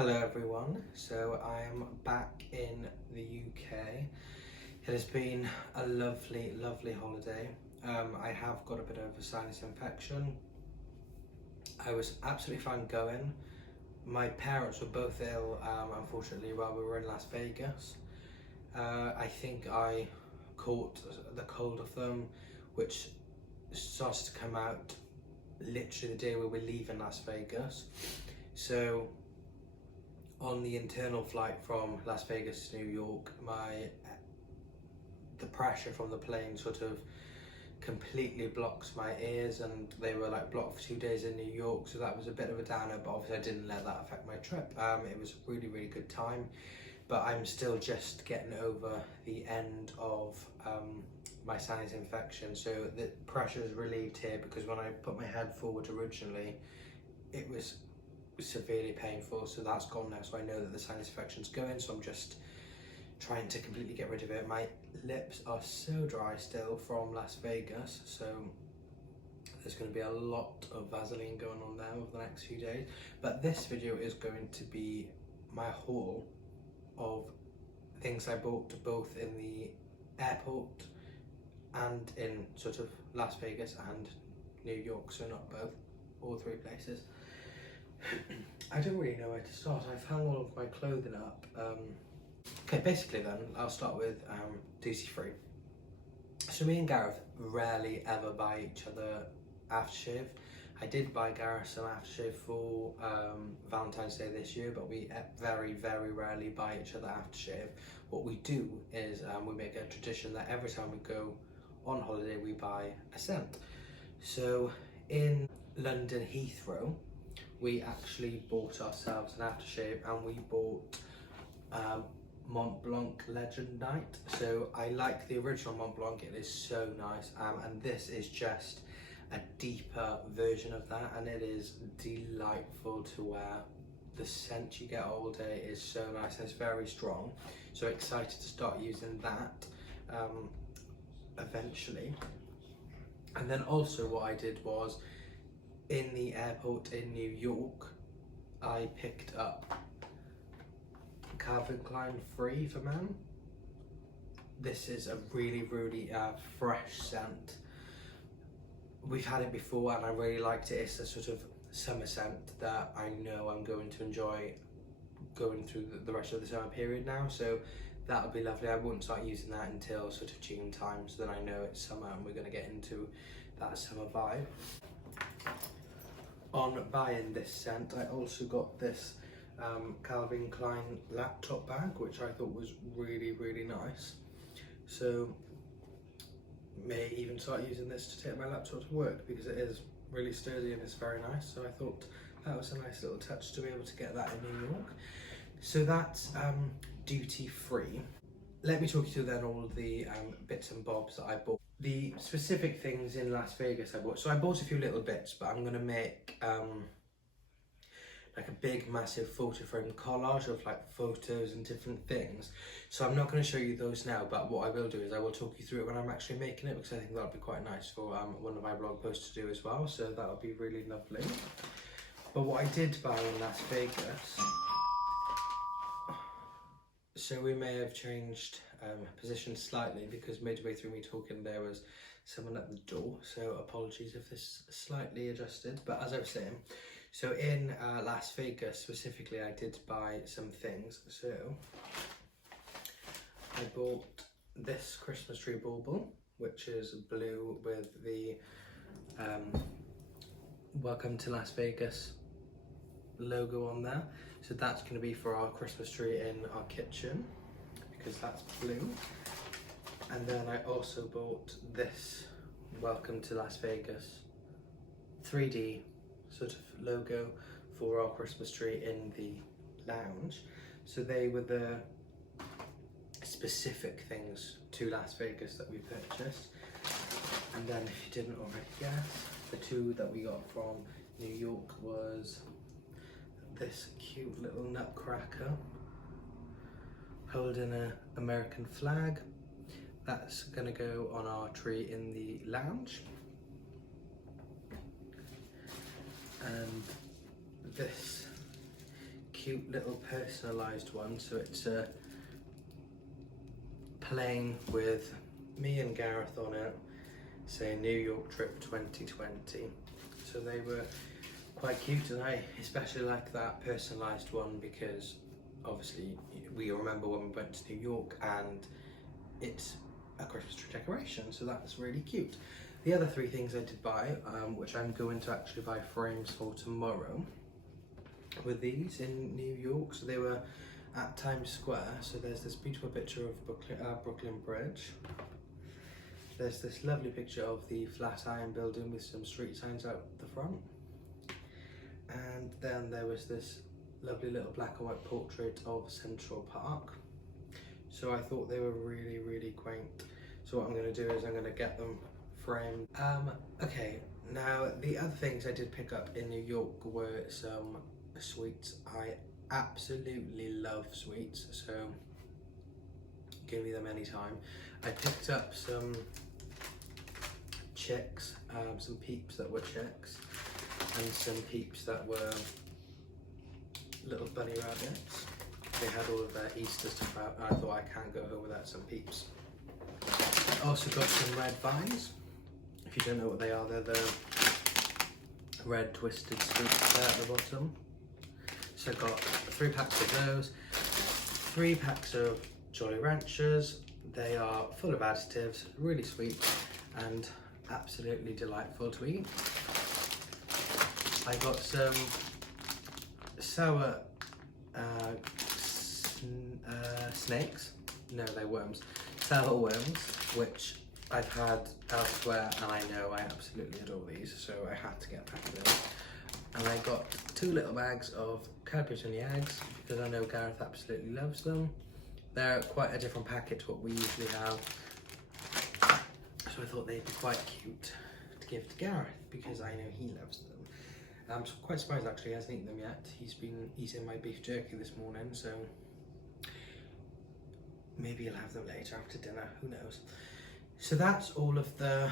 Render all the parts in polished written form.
Hello everyone, so I'm back in the UK. It has been a lovely holiday. I have got a bit of a sinus infection. I was absolutely fine going. My parents were both ill, unfortunately, while we were in Las Vegas. I think I caught the cold of them, which started to come out literally the day we were leaving Las Vegas. So on the internal flight from Las Vegas to New York, the pressure from the plane sort of completely blocks my ears, and they were like blocked for 2 days in New York, so that was a bit of a downer, but obviously I didn't let that affect my trip. It was a really good time, but I'm still just getting over the end of my sinus infection, so the pressure is relieved here, because when I put my head forward originally, it was severely painful, so that's gone now, so I know that the sinus infection's going, so I'm just trying to completely get rid of it. My lips are so dry still from Las Vegas, so there's going to be a lot of Vaseline going on there over the next few days. But this video is going to be my haul of things I bought both in the airport and in sort of Las Vegas and New York, so not both, all three places. I don't really know where to start. I've hung all of my clothing up. Okay, basically then, I'll start with duty free. So me and Gareth rarely ever buy each other aftershave. I did buy Gareth some aftershave for Valentine's Day this year, but we very rarely buy each other aftershave. What we do is we make a tradition that every time we go on holiday we buy a scent. So in London Heathrow, we actually bought ourselves an aftershave, and we bought Mont Blanc Legend Night. So I like the original Mont Blanc, it is so nice, and this is just a deeper version of that, and it is delightful to wear. The scent you get all day is so nice, and it's very strong, so excited to start using that eventually. And then also what I did was, in the airport in New York, I picked up Calvin Klein Free for Men. This is a really fresh scent. We've had it before and I really liked it. It's a sort of summer scent that I know I'm going to enjoy going through the rest of the summer period now, so that'll be lovely. I won't start using that until sort of June time, so then I know it's summer and we're going to get into that summer vibe. On buying this scent, I also got this Calvin Klein laptop bag, which I thought was really nice. So may even start using this to take my laptop to work, because it is really sturdy and it's very nice. So I thought that was a nice little touch to be able to get that in New York. So that's duty free. Let me talk you through then all of the bits and bobs that I bought. The specific things in Las Vegas I bought. So I bought a few little bits, but I'm gonna make like a big massive photo frame collage of like photos and different things. So I'm not going to show you those now, but what I will do is I will talk you through it when I'm actually making it, because I think that'll be quite nice for one of my blog posts to do as well. So that'll be really lovely. But what I did buy in Las Vegas, so we may have changed position slightly, because midway through me talking there was someone at the door, so apologies if this is slightly adjusted. But as I was saying, so in Las Vegas specifically, I did buy some things. So I bought this Christmas tree bauble, which is blue with the Welcome to Las Vegas logo on there. So that's going to be for our Christmas tree in our kitchen, because that's blue. And then I also bought this Welcome to Las Vegas 3D sort of logo for our Christmas tree in the lounge. So they were the specific things to Las Vegas that we purchased. And then, if you didn't already guess, the two that we got from New York was this cute little nutcracker holding an American flag. That's gonna go on our tree in the lounge. And this cute cute little personalised one. So it's a plane with me and Gareth on it, saying New York trip 2020. So they were quite cute, and I especially like that personalised one because obviously we remember when we went to New York and it's a Christmas tree decoration, so that's really cute. The other three things I did buy, which I'm going to actually buy frames for tomorrow, were these in New York. So they were at Times Square. So there's this beautiful picture of Brooklyn Bridge. There's this lovely picture of the Flatiron Building with some street signs out the front. And then there was this lovely little black and white portrait of Central Park. So I thought they were really, really quaint. So what I'm going to do is I'm going to get them framed. Okay, now the other things I did pick up in New York were some sweets. I absolutely love sweets, so give me them anytime. I picked up some chicks, some peeps that were chicks, and some peeps that were little bunny rabbits. They had all of their Easter stuff out, and I thought I can't go home without some peeps. I also got some red vines. If you don't know what they are, they're the red twisted sweets there at the bottom. So I got 3 packs of those, 3 packs of Jolly Ranchers. They are full of additives, really sweet and absolutely delightful to eat. I got some sour snakes. No, they're worms. Sour worms, which I've had elsewhere, and I know I absolutely adore these, so I had to get a pack of those. And I got 2 little bags of Cadbury's Honey Eggs because I know Gareth absolutely loves them. They're quite a different packet to what we usually have, so I thought they'd be quite cute to give to Gareth because I know he loves them. I'm quite surprised actually he hasn't eaten them yet. He's been eating my beef jerky this morning, so maybe he'll have them later after dinner, who knows. So that's all of the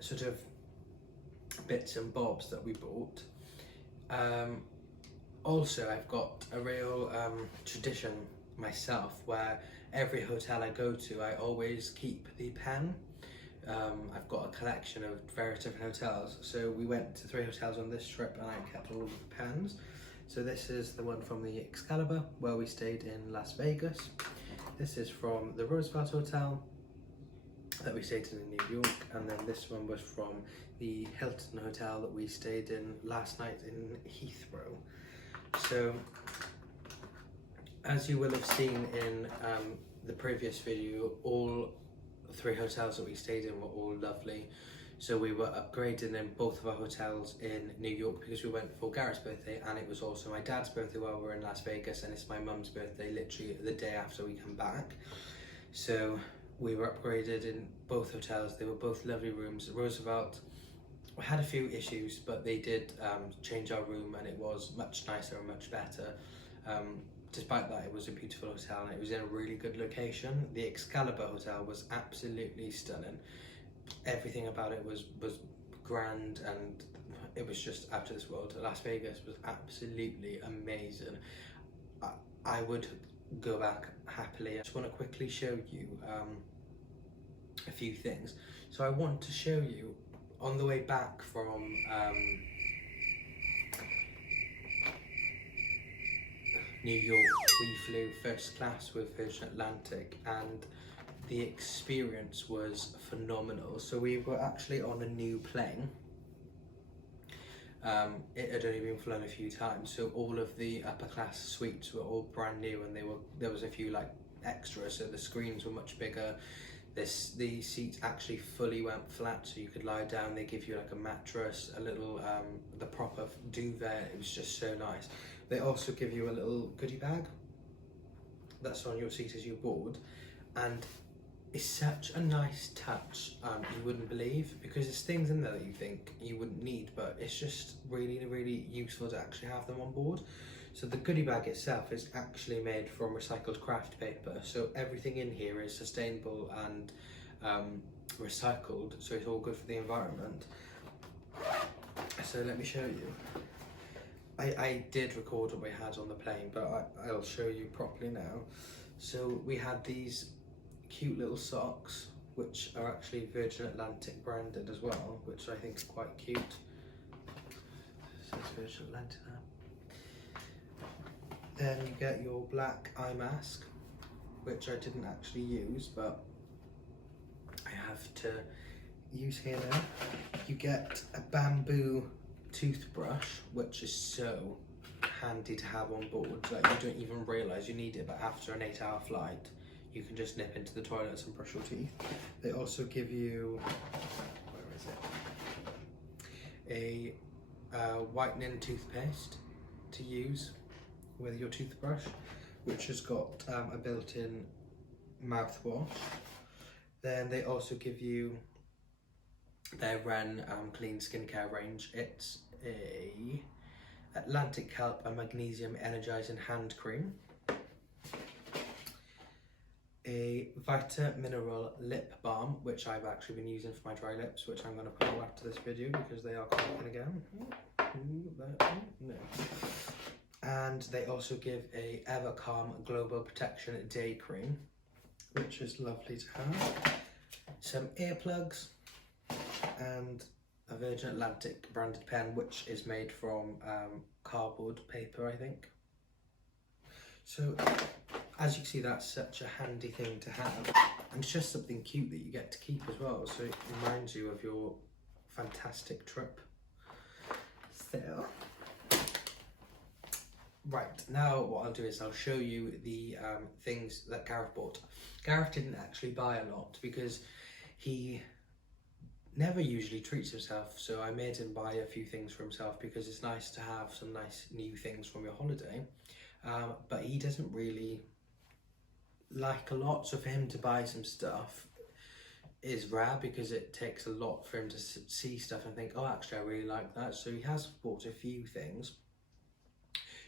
sort of bits and bobs that we bought. Also, I've got a real tradition myself where every hotel I go to, I always keep the pen. I've got a collection of various different hotels. So we went to 3 hotels on this trip and I kept all of the pens. So this is the one from the Excalibur where we stayed in Las Vegas. This is from the Roosevelt Hotel that we stayed in New York, and then this one was from the Hilton Hotel that we stayed in last night in Heathrow. So as you will have seen in the previous video, all 3 hotels that we stayed in were all lovely. So we were upgraded in both of our hotels in New York because we went for Gareth's birthday, and it was also my dad's birthday while we were in Las Vegas, and it's my mum's birthday literally the day after we come back. So we were upgraded in both hotels. They were both lovely rooms. Roosevelt had a few issues, but they did change our room and it was much nicer and much better. Despite that, it was a beautiful hotel and it was in a really good location. The Excalibur Hotel was absolutely stunning. Everything about it was grand and it was just out of this world. Las Vegas was absolutely amazing. I would go back happily. I just want to quickly show you a few things. So I want to show you on the way back from New York, we flew first class with Virgin Atlantic and the experience was phenomenal. So we were actually on a new plane. It had only been flown a few times, so all of the upper class suites were all brand new, and there was a few like extras, so the screens were much bigger. The seats actually fully went flat, so you could lie down. They give you like a mattress, a little the proper duvet. It was just so nice. They also give you a little goodie bag that's on your seat as you board, and it's such a nice touch, you wouldn't believe, because there's things in there that you think you wouldn't need, but it's just really, really useful to actually have them on board. So the goodie bag itself is actually made from recycled craft paper, so everything in here is sustainable and recycled, so it's all good for the environment. So let me show you. I did record what we had on the plane, but I'll show you properly now. So we had these cute little socks, which are actually Virgin Atlantic branded as well, which I think is quite cute. It says Virgin Atlantic there. Then you get your black eye mask, which I didn't actually use, but I have to use here now. You get a bamboo toothbrush, which is so handy to have on board. Like, you don't even realise you need it, but after an 8-hour flight, you can just nip into the toilets and brush your teeth. They also give you, where is it? A whitening toothpaste to use with your toothbrush, which has got a built-in mouthwash. Then they also give you their Ren clean skincare range. It's a Atlantic kelp and magnesium energizing hand cream, a Vita Mineral lip balm, which I've actually been using for my dry lips, which I'm going to put on after this video because they are cracking again. No. And they also give a Evercalm Global Protection Day Cream, which is lovely to have. Some earplugs and a Virgin Atlantic branded pen, which is made from cardboard paper, I think. So as you can see, that's such a handy thing to have, and it's just something cute that you get to keep as well, so it reminds you of your fantastic trip. So, right, now what I'll do is I'll show you the things that Gareth bought. Gareth didn't actually buy a lot because he never usually treats himself, so I made him buy a few things for himself because it's nice to have some nice new things from your holiday. But he doesn't really like a lot, so for him to buy some stuff is rare because it takes a lot for him to see stuff and think, oh, actually I really like that. So he has bought a few things.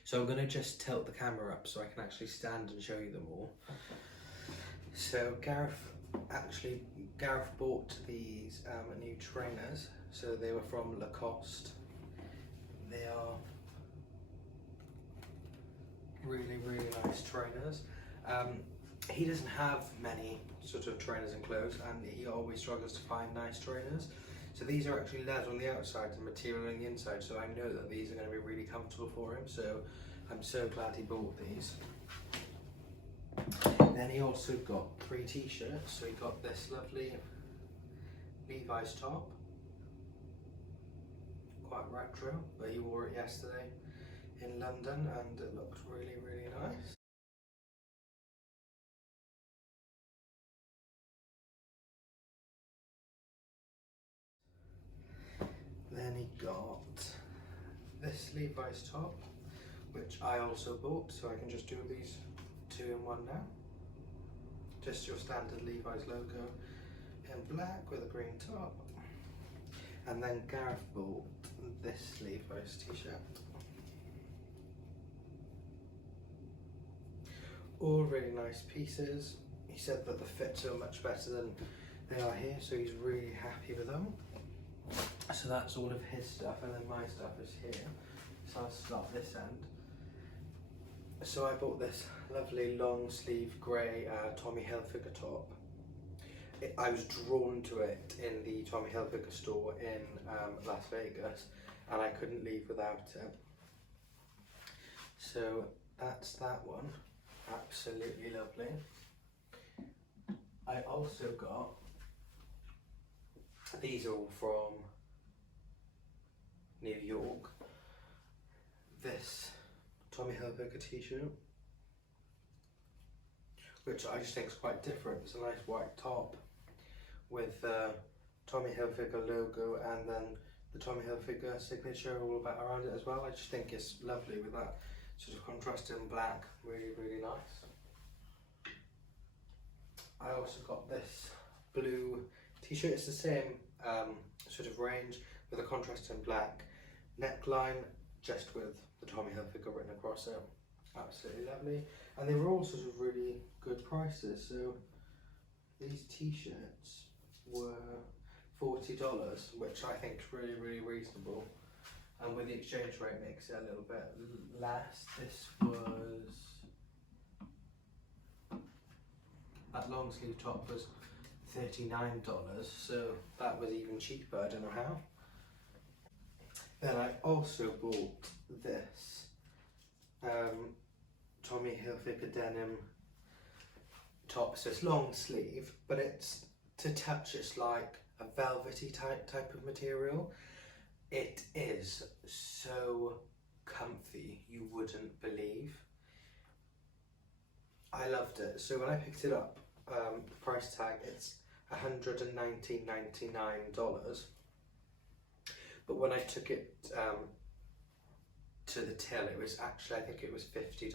So I'm going to just tilt the camera up so I can actually stand and show you them all. So Gareth bought these new trainers. So they were from Lacoste. They are really, really nice trainers. He doesn't have many sort of trainers and clothes, and he always struggles to find nice trainers. So these are actually leather on the outside and material on the inside, so I know that these are going to be really comfortable for him, so I'm so glad he bought these. Then he also got 3 t-shirts. So he got this lovely Levi's top, quite retro, but he wore it yesterday in London and it looked really, really nice. Then he got this Levi's top, which I also bought, so I can just do these 2 in one now. Just your standard Levi's logo in black with a green top. And then Gareth bought this Levi's t-shirt. All really nice pieces. He said that the fits are much better than they are here, so he's really happy with them. So that's all of his stuff, and then my stuff is here. So I'll start this end. So I bought this lovely long sleeve grey Tommy Hilfiger top. I was drawn to it in the Tommy Hilfiger store in Las Vegas, and I couldn't leave without it. So that's that one. Absolutely lovely. I also got, these are all from New York, this Tommy Hilfiger t-shirt, which I just think is quite different. It's a nice white top with the Tommy Hilfiger logo and then the Tommy Hilfiger signature all about around it as well. I just think it's lovely with that sort of contrasting black, really, really nice. I also got this blue t-shirt. It's the same sort of range with a contrasting black neckline, just with the Tommy Hilfiger written across it. Absolutely lovely. And they were all sort of really good prices. So these t-shirts were $40, which I think is really, really reasonable and with the exchange rate makes it a little bit less. This was, that long sleeve top was $39, so that was even cheaper. I don't know how. Then I also bought this Tommy Hilfiger denim top. So it's long sleeve, but it's, to touch, it's like a velvety type of material. It is so comfy, you wouldn't believe. I loved it. So when I picked it up, the price tag, it's $119.99. But when I took it to the till, it was actually, I think it was $50.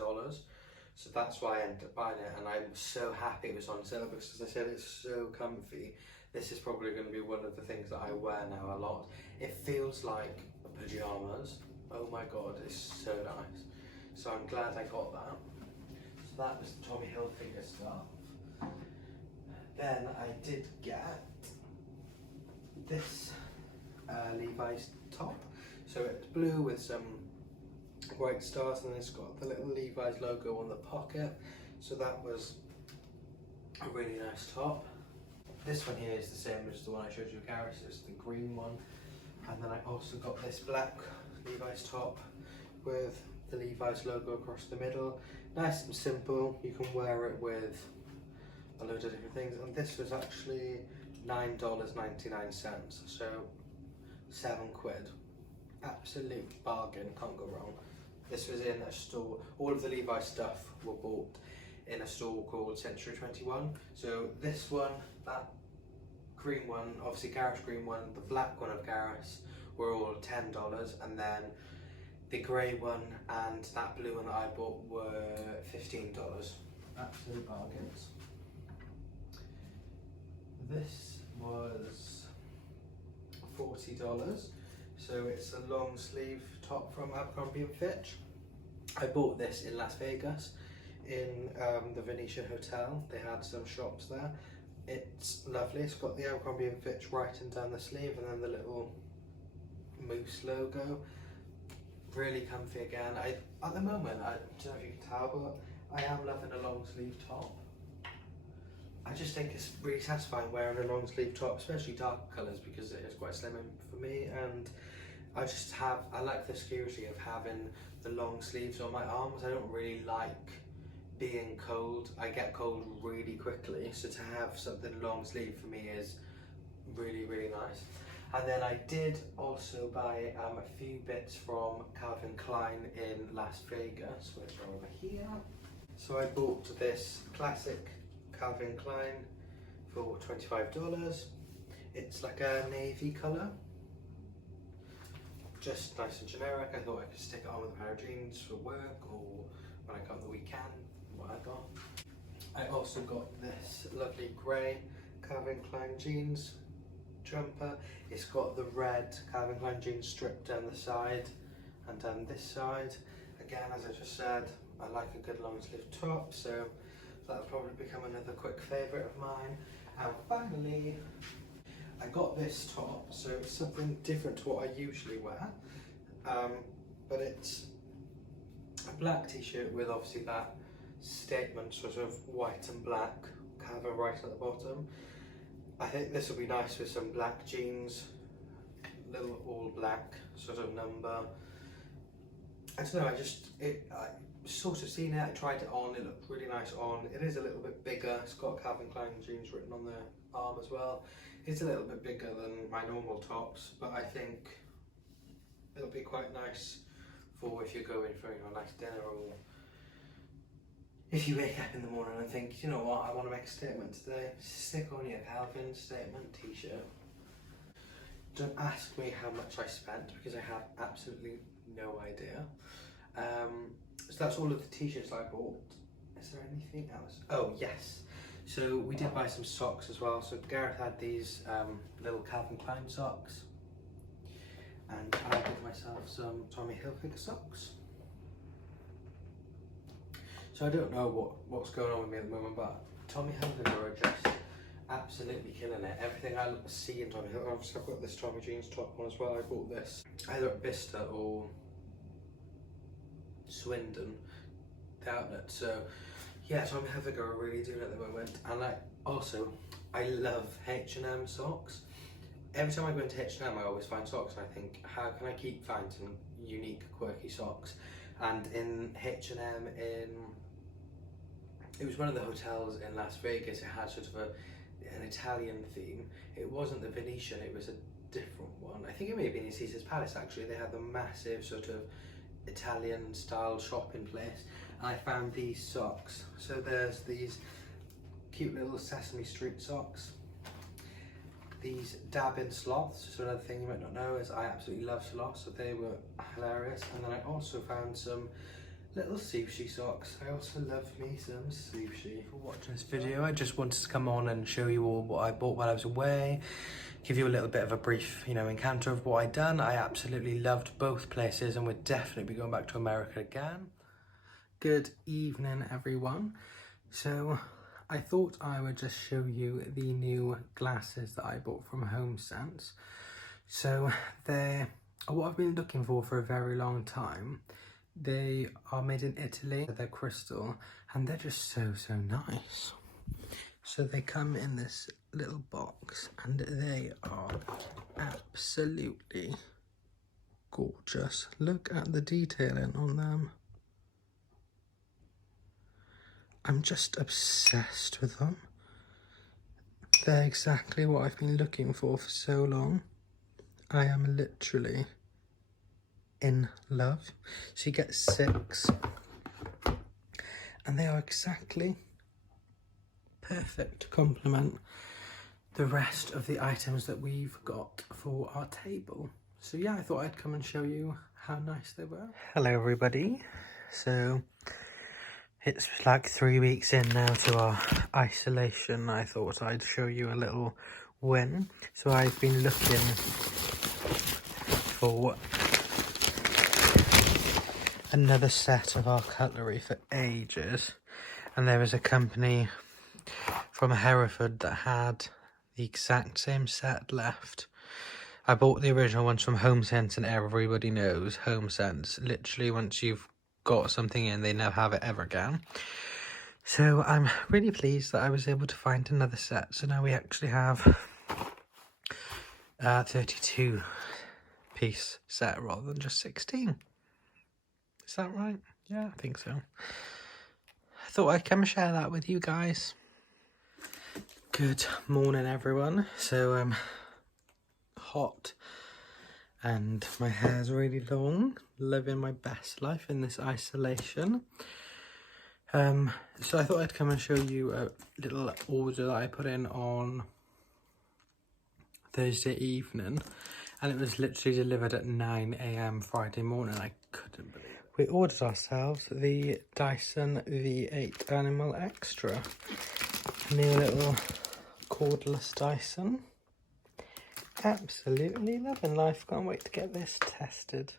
So that's why I ended up buying it, and I'm so happy it was on sale because, as I said, it's so comfy. This is probably going to be one of the things that I wear now a lot. It feels like pajamas. Oh my god, it's so nice. So I'm glad I got that. So that was the Tommy Hilfiger stuff. Then I did get this Levi's top. So it's blue with some white stars, and then it's got the little Levi's logo on the pocket. So that was a really nice top. This one here is the same as the one I showed you, Gareth. It's the green one. And then I also got this black Levi's top with the Levi's logo across the middle. Nice and simple. You can wear it with a load of different things. And this was actually $9.99, so £7. Absolute bargain, can't go wrong. This was in a store. All of the Levi's stuff were bought in a store called Century 21. So this one, that green one, obviously Gareth's green one, the black one of Gareth's were all $10, and then the grey one and that blue one that I bought were $15. Absolute bargains. This was $40. So it's a long sleeve top from Abercrombie&Fitch. I bought this in Las Vegas in the Venetian Hotel. They had some shops there. It's lovely. It's got the Abercrombie&Fitch writing down the sleeve and then the little moose logo. Really comfy again. At the moment, I don't know if you can tell, but I am loving a long sleeve top. I just think it's really satisfying wearing a long sleeve top, especially dark colours, because it is quite slimming for me, and I like the security of having the long sleeves on my arms. I don't really like being cold. I get cold really quickly, so to have something long sleeve for me is really, really nice. And then I did also buy a few bits from Calvin Klein in Las Vegas, which are over here. So I bought this classic Calvin Klein for $25. It's like a navy colour, just nice and generic. I thought I could stick it on with a pair of jeans for work or when I come the weekend, whatever. I also got this lovely grey Calvin Klein jeans jumper. It's got the red Calvin Klein jeans strip down the side and down this side. Again, as I just said, I like a good long sleeve top, so that'll probably become another quick favourite of mine. And finally, I got this top, so it's something different to what I usually wear, but it's a black t-shirt with obviously that statement sort of white and black Calvin right at the bottom. I think this will be nice with some black jeans, little all black sort of number. I don't know, I sort of seen it, I tried it on, it looked really nice on. It is a little bit bigger, it's got Calvin Klein jeans written on the arm as well. It's a little bit bigger than my normal tops, but I think it'll be quite nice for if you're going for a nice dinner, or if you wake up in the morning and think, you know what, I want to make a statement today, stick on your Calvin statement t-shirt. Don't ask me how much I spent because I have absolutely no idea. So that's all of the t-shirts I bought. Is there anything else? Oh yes, so we did buy some socks as well. So Gareth had these little Calvin Klein socks, and I did myself some Tommy Hilfiger socks. So I don't know what's going on with me at the moment, but Tommy Hilfiger are just absolutely killing it. Everything I see in Tommy, obviously I've got this Tommy jeans top on as well. I bought this either at Bicester or Swindon, the outlet. So yeah, Tommy Hilfiger are really doing it at the moment. And I love H&M socks. Every time I go into H&M, I always find socks, and I think, how can I keep finding unique, quirky socks? And in H&M, it was one of the hotels in Las Vegas. It had sort of an Italian theme. It wasn't the Venetian, it was a different one. I think it may have been in Caesar's Palace actually. They had the massive sort of Italian style shopping place. And I found these socks. So there's these cute little Sesame Street socks. These Dabbin sloths. So another thing you might not know is I absolutely love sloths, so they were hilarious. And then I also found some little sushi socks. I also love me some sushi. For watching this video, I just wanted to come on and show you all what I bought while I was away. Give you a little bit of a brief, encounter of what I'd done. I absolutely loved both places and would definitely be going back to America again. Good evening, everyone. So I thought I would just show you the new glasses that I bought from HomeSense. So they're what I've been looking for a very long time. They are made in Italy, they're crystal, and they're just so nice. So they come in this little box, and they are absolutely gorgeous. Look at the detailing on them. I'm just obsessed with them. They're exactly what I've been looking for so long. I am literally in love. So you get 6, and they are exactly perfect to complement the rest of the items that we've got for our table. So yeah, I thought I'd come and show you how nice they were. Hello everybody. So it's like 3 weeks in now to our isolation. I thought I'd show you a little win. So I've been looking for another set of our cutlery for ages, and there was a company from Hereford that had the exact same set left. I bought the original ones from HomeSense, and everybody knows HomeSense, literally once you've got something in, they never have it ever again. So I'm really pleased that I was able to find another set. So now we actually have a 32 piece set rather than just 16. Is that right? Yeah, I think so. I thought I'd come and share that with you guys. Good morning, everyone. So I'm hot and my hair's really long, living my best life in this isolation. So I thought I'd come and show you a little order that I put in on Thursday evening, and it was literally delivered at 9 AM Friday morning. I couldn't believe it. We ordered ourselves the Dyson V8 Animal Extra, new little cordless Dyson. Absolutely loving life. Can't wait to get this tested.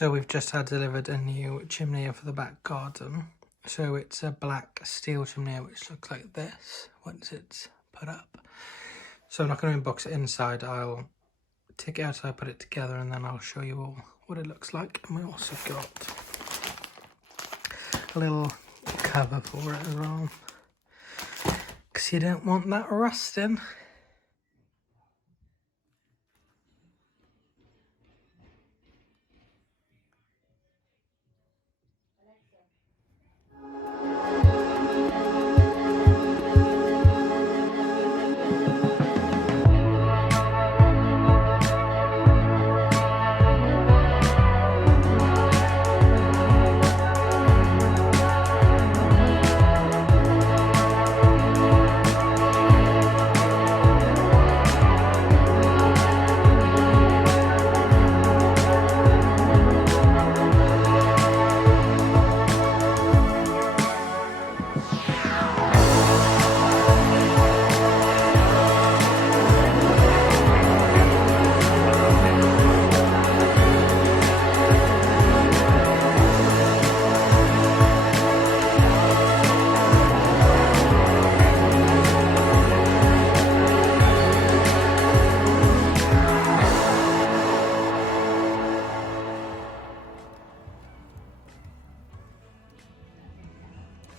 So we've just had delivered a new chimney for the back garden. So it's a black steel chimney which looks like this once it's put up. So I'm not going to unbox it inside, I'll take it outside, put it together, and then I'll show you all what it looks like. And we also got a little cover for it as well, because you don't want that rusting.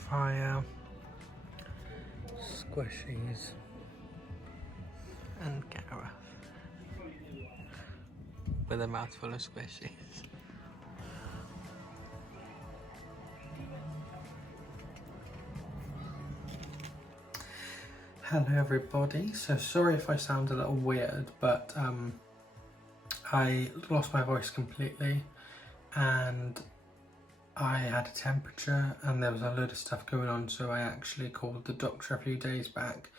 Fire, squishies, and Gareth with a mouthful of squishies. Hello everybody, so sorry if I sound a little weird, but I lost my voice completely and I had a temperature and there was a load of stuff going on, so I actually called the doctor a few days back,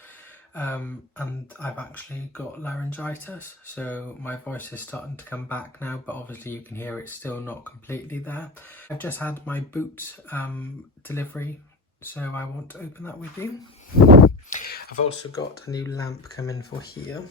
and I've actually got laryngitis, so my voice is starting to come back now, but obviously you can hear it's still not completely there. I've just had my boot delivery, so I want to open that with you. I've also got a new lamp coming for here,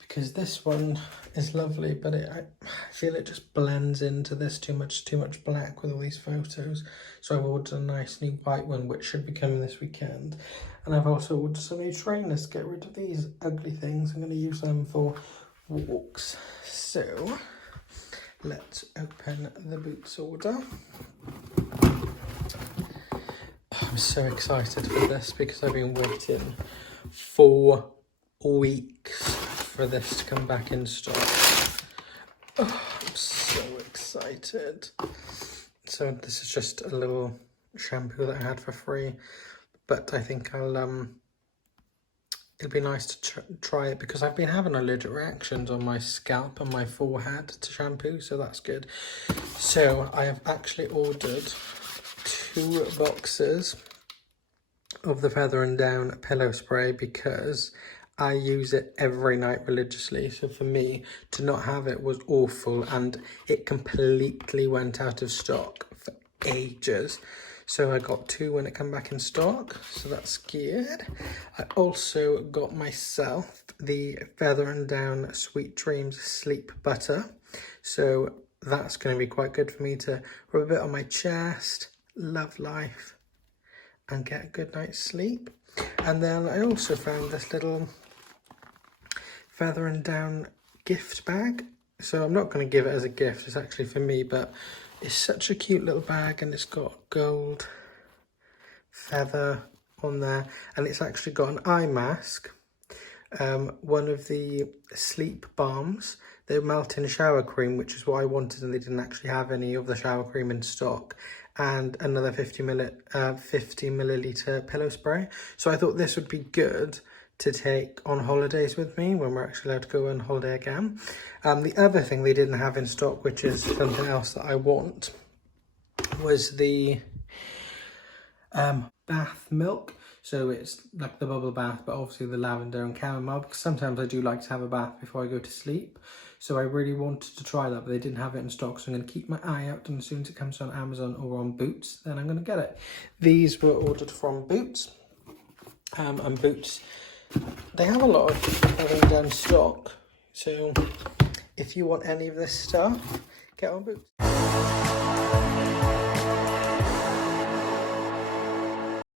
because this one is lovely, but I feel it just blends into this too much black with all these photos. So I've ordered a nice new white one, which should be coming this weekend. And I've also ordered some new trainers to get rid of these ugly things. I'm going to use them for walks. So let's open the boots order. I'm so excited for this because I've been waiting for weeks for this to come back in stock. Oh, I'm so excited. So this is just a little shampoo that I had for free, but I think I'll it'll be nice to try it because I've been having allergic reactions on my scalp and my forehead to shampoo, so that's good. So I have actually ordered 2 boxes of the Feather and Down pillow spray because I use it every night religiously. So for me to not have it was awful, and it completely went out of stock for ages. So I got 2 when it came back in stock, so that's good. I also got myself the Feather and Down Sweet Dreams Sleep Butter. So that's going to be quite good for me to rub a bit on my chest, love life, and get a good night's sleep. And then I also found this little Feather and Down gift bag. So I'm not going to give it as a gift, it's actually for me, but it's such a cute little bag, and it's got gold feather on there, and it's actually got an eye mask, one of the sleep balms, the melt-in shower cream, which is what I wanted, and they didn't actually have any of the shower cream in stock, and another 50 milliliter pillow spray. So I thought this would be good to take on holidays with me when we're actually allowed to go on holiday again. The other thing they didn't have in stock, which is something else that I want, was the bath milk. So it's like the bubble bath, but obviously the lavender and chamomile, because sometimes I do like to have a bath before I go to sleep. So I really wanted to try that, but they didn't have it in stock. So I'm going to keep my eye out, and as soon as it comes on Amazon or on Boots, then I'm going to get it. These were ordered from Boots. And Boots, they have a lot of Feather and Down stock. So if you want any of this stuff, get on Boots.